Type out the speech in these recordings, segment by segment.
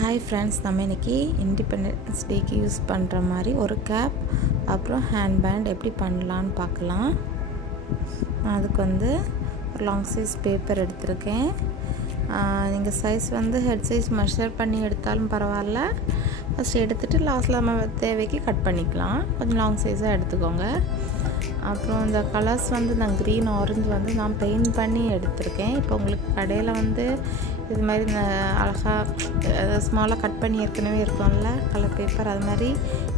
Hi friends, நம்ம இன்றைக்கி independence டேக்கு use பண்ணுற மாதிரி ஒரு கேப் அப்புறம் ஹேண்ட் பேண்ட் எப்படி பண்ணலான்னு பார்க்கலாம். அதுக்கு ஒரு லாங் சைஸ் பேப்பர் எடுத்திருக்கேன். நீங்கள் சைஸ் ஹெட் சைஸ் மெஷர் பண்ணி எடுத்தாலும் பரவாயில்ல. ஃபஸ்ட் எடுத்துகிட்டு லாஸ்ட்டில் நம்ம தேவைக்கு கட் பண்ணிக்கலாம். கொஞ்சம் லாங் சைஸாக எடுத்துக்கோங்க. அப்புறம் இந்த கலர்ஸ் நான் க்ரீன் ஆரஞ்சு நான் பெயிண்ட் பண்ணி எடுத்திருக்கேன். இப்போ உங்களுக்கு கடையில் இது மாதிரி இந்த அழகாக ஸ்மாலாக கட் பண்ணி ஏற்கனவே இருக்கும்ல கலர் பேப்பர், அது மாதிரி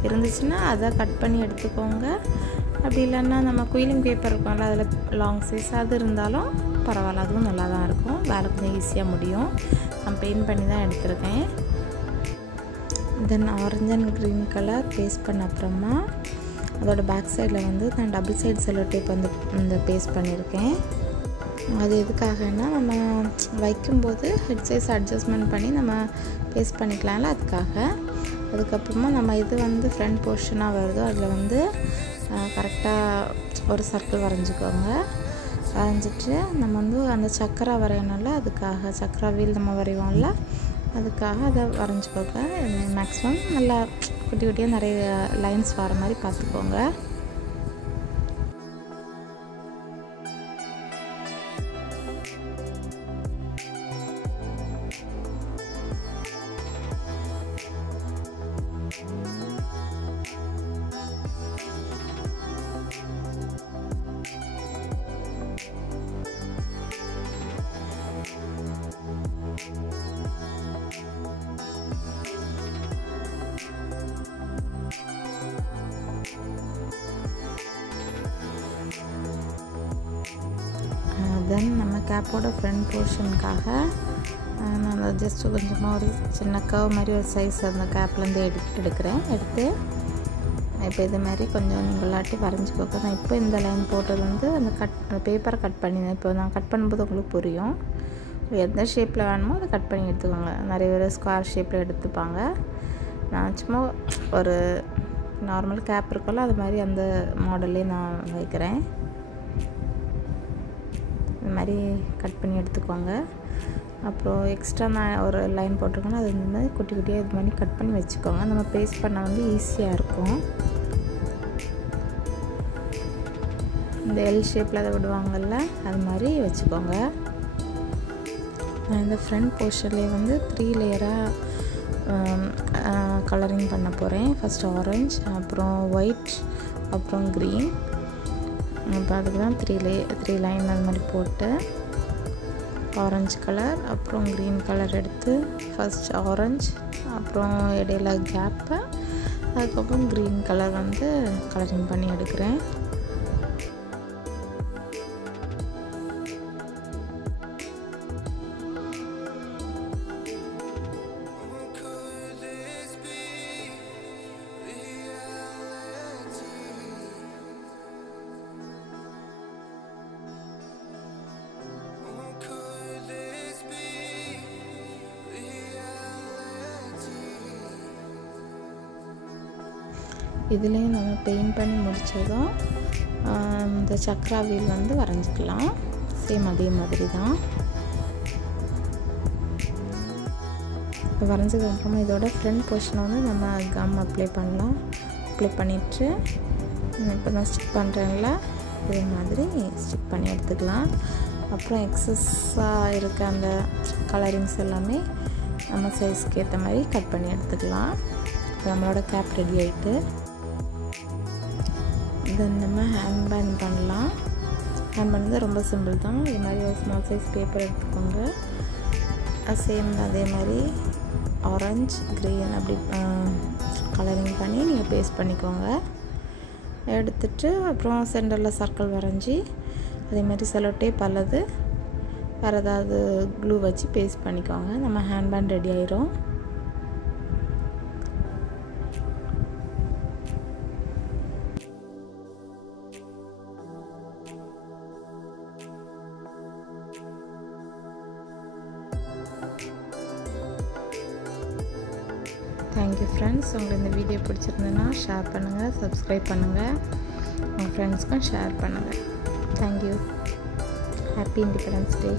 இருந்துச்சுன்னா அதை கட் பண்ணி எடுத்துக்கோங்க. அப்படி இல்லைன்னா நம்ம குயிலிங் பேப்பர் இருக்கும்ல, அதில் லாங் சைஸ் அது இருந்தாலும் பரவாயில்ல, அதுவும் நல்லா தான் இருக்கும். வேலை கொஞ்சம் ஈஸியாக முடியும். நான் பெயிண்ட் பண்ணி தான் எடுத்திருக்கேன். Then orange and green colour paste பண்ண அப்புறமா அதோட பேக் சைடில் நான் டபுள் சைடு செல்லோ டேப் இந்த பேஸ்ட் பண்ணியிருக்கேன். அது எதுக்காகன்னா நம்ம வைக்கும்போது ஹெட் சைஸ் அட்ஜஸ்ட்மெண்ட் பண்ணி நம்ம பேஸ்ட் பண்ணிக்கலாம்ல, அதுக்காக. அதுக்கப்புறமா நம்ம இது ஃப்ரண்ட் போர்ஷனாக வருதோ அதில் கரெக்டாக ஒரு சர்க்கிள் வரைஞ்சிக்கோங்க. வரைஞ்சிட்டு நம்ம அந்த சக்கரா வரையணும்ல, அதுக்காக சக்கரா வீல் நம்ம வரைவோம்ல, அதுக்காக அதை வரைஞ்சிக்கோங்க. மேக்ஸிமம் நல்லா குட்டி குட்டியாக நிறைய லைன்ஸ் வர மாதிரி பார்த்துக்கோங்க. தென் நம்ம கேப்போட ஃப்ரண்ட் போர்ஷனுக்காக நான் ஜஸ்ட்டு கொஞ்சமாக ஒரு சின்ன கர்வ் மாதிரி ஒரு சைஸ் அந்த கேப்லேருந்து எடுக்கிறேன். எடுத்து இப்போ இது மாதிரி கொஞ்சம் நீங்களாட்டி வரைஞ்சிக்கோங்க. நான் இப்போ இந்த லைன் போட்டது அந்த பேப்பரை கட் பண்ணி இப்போ நான் கட் பண்ணும்போது உங்களுக்கு புரியும். எந்த ஷேப்பில் வேணுமோ அதை கட் பண்ணி எடுத்துக்கோங்க. நிறைய பேர் ஸ்கொயர் ஷேப்பில் எடுத்துப்பாங்க. நான் சும்மா ஒரு நார்மல் கேப் இருக்கும்ல, அது மாதிரி அந்த மாடல்லே நான் வைக்கிறேன். இந்த மாதிரி கட் பண்ணி எடுத்துக்கோங்க. அப்புறம் எக்ஸ்ட்ரா நான் ஒரு லைன் போட்டிருக்கேன்னா அது குட்டி குட்டியாக இது மாதிரி கட் பண்ணி வச்சுக்கோங்க. நம்ம பேஸ்ட் பண்ண ஈஸியாக இருக்கும். இந்த எல் ஷேப்பில் அதை விடுவாங்கள்ல, அது மாதிரி வச்சுக்கோங்க. நான் இந்த ஃப்ரண்ட் போர்ஷன்லேயே 3 லேயராக கலரிங் பண்ண போகிறேன். ஃபஸ்ட் ஆரஞ்ச், அப்புறம் ஒயிட், அப்புறம் க்ரீன். இப்போ அதுக்கு தான் 3 லைன் அது மாதிரி போட்டு ஆரஞ்சு கலர் அப்புறம் க்ரீன் கலர் எடுத்து ஃபஸ்ட் ஆரஞ்சு, அப்புறம் இடையில கேப்பு, அதுக்கப்புறம் க்ரீன் கலர் கலரிங் பண்ணி எடுக்கிறேன். இதுலேயும் நம்ம பெயிண்ட் பண்ணி முடித்ததும் இந்த சக்ரா வீல் வரைஞ்சிக்கலாம். சேம் அதே மாதிரி தான். இப்போ வரைஞ்சதுக்கப்புறமா இதோட ஃப்ரண்ட் போர்ஷனை நம்ம கம் அப்ளை பண்ணலாம். அப்ளை பண்ணிவிட்டு இப்போ நான் ஸ்டிக் பண்ணுறேன்ல, இதே மாதிரி ஸ்டிக் பண்ணி எடுத்துக்கலாம். அப்புறம் எக்ஸஸாக இருக்க அந்த கலரிங்ஸ் எல்லாமே நம்ம சைஸ்க்கு ஏற்ற மாதிரி கட் பண்ணி எடுத்துக்கலாம். நம்மளோட கேப் ரெடி ஆகிட்டு தென் நம்ம ஹேண்ட் பேண்ட் பண்ணலாம். ஹேண்ட் பேண்ட் ரொம்ப சிம்பிள் தான். இது மாதிரி ஒரு ஸ்மால் சைஸ் பேப்பர் எடுத்துக்கோங்க. சேம் அதே மாதிரி ஆரஞ்ச் க்ரீன் அப்படி கலரிங் பண்ணி நீங்கள் பேஸ்ட் பண்ணிக்கோங்க. எடுத்துட்டு அப்புறம் சென்டரில் சர்க்கிள் வரைஞ்சி அதே மாதிரி செல்லோ டேப் அல்லது வேறு ஏதாவது க்ளூ வச்சு பேஸ்ட் பண்ணிக்கோங்க. நம்ம ஹேண்ட் பேண்ட் ரெடி ஆயிரும். Thank you friends. உங்களுக்கு இந்த வீடியோ பிடிச்சிருந்ததுன்னா ஷேர் பண்ணுங்கள், சப்ஸ்கிரைப் பண்ணுங்கள், உங்கள் ஃப்ரெண்ட்ஸ்க்கும் ஷேர் பண்ணுங்கள். தேங்க்யூ. Happy independence day.